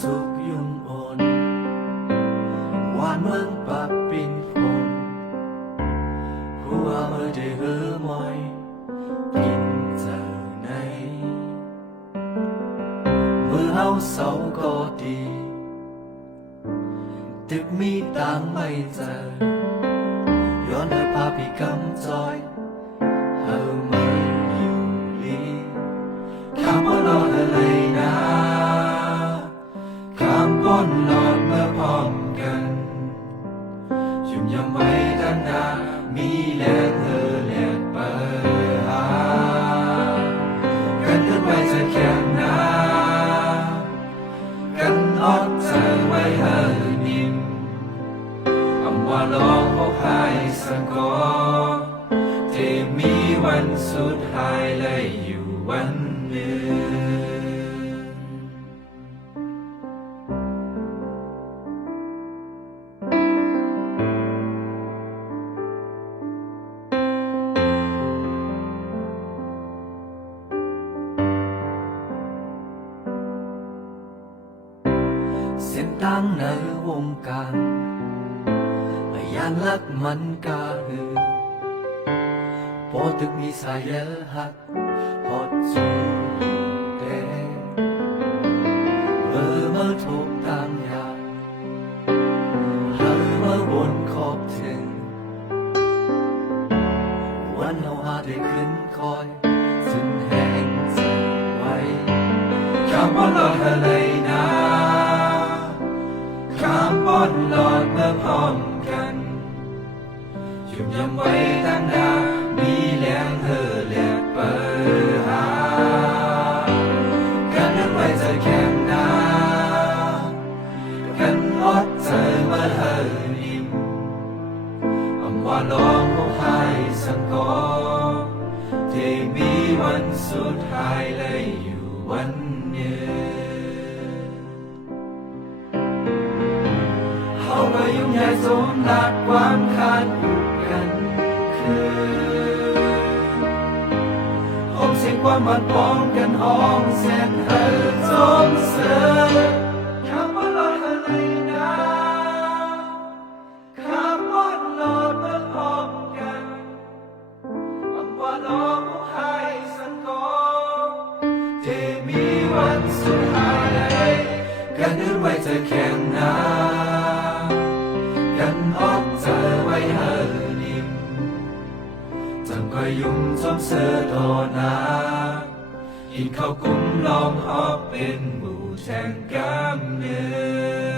สุขยุ่งอ่อนหวานเมืองปากปิ่นพงหัวเมื่อได้เหือมอยกินเจอในเมื่อเฮาเศร้าก็ดีตึกมีต่างไม่เจอย้อนให้ภาพพี่กำจอยเฮามาอยู่ลีคำว่าเราอะไรนะคำป้อนนอนเมื่อพร้อมกันยุ่มยำไว้ด้านหน้ามีแรงแลกเปิดหากันเดินไปจะแค่หน้ากันอดเจอไว้เฮอนิ่มอำว่าลองพบหายสังกอที่มีวันสุดท้ายเลยอยู่วันหนึ่งเส้นตั้งในวงการพยานลักมันกาหือพอตึกมีสายเยอะหักพอจูเดเมื่อถูกตามยาหาเมื่อวนขอบถึงวันเราหาได้ขึ้นคอยจึงแห้งใจไว้คำว่าเราอะไรนะคำป้อนหลอดเมื่อพร้อมกันยุ่มยำไว้ตั้งหน้ามีแรงแลกเปิดหากันนั้นไว้จะแค่หน้ากันอดเจอเมื่อเฮอนิ่มอำว่าลองพบหายสังกอที่มีวันสุดท้ายเลยอยู่วันเนี้ยว่ายุ่งใหญ่สมรักความขาดกันคือห้องเสียงความบัดป้องกันห้องเส้นเธอสมเสยคำว่าหลอดอะไรนะคำว่าหลอดเมื่อพร้อมกันคำว่าหลอดผู้ให้สังกอที่มีวันสุดท้ายกันนึกไว้จะแข่งหน้ากันออกเจอไว้เฮอนิ่มจังก็ยุ่งจมเสือต่อหน้ากินข้าวกุ้มลองหอบเป็นหมู่แทงกำเนิด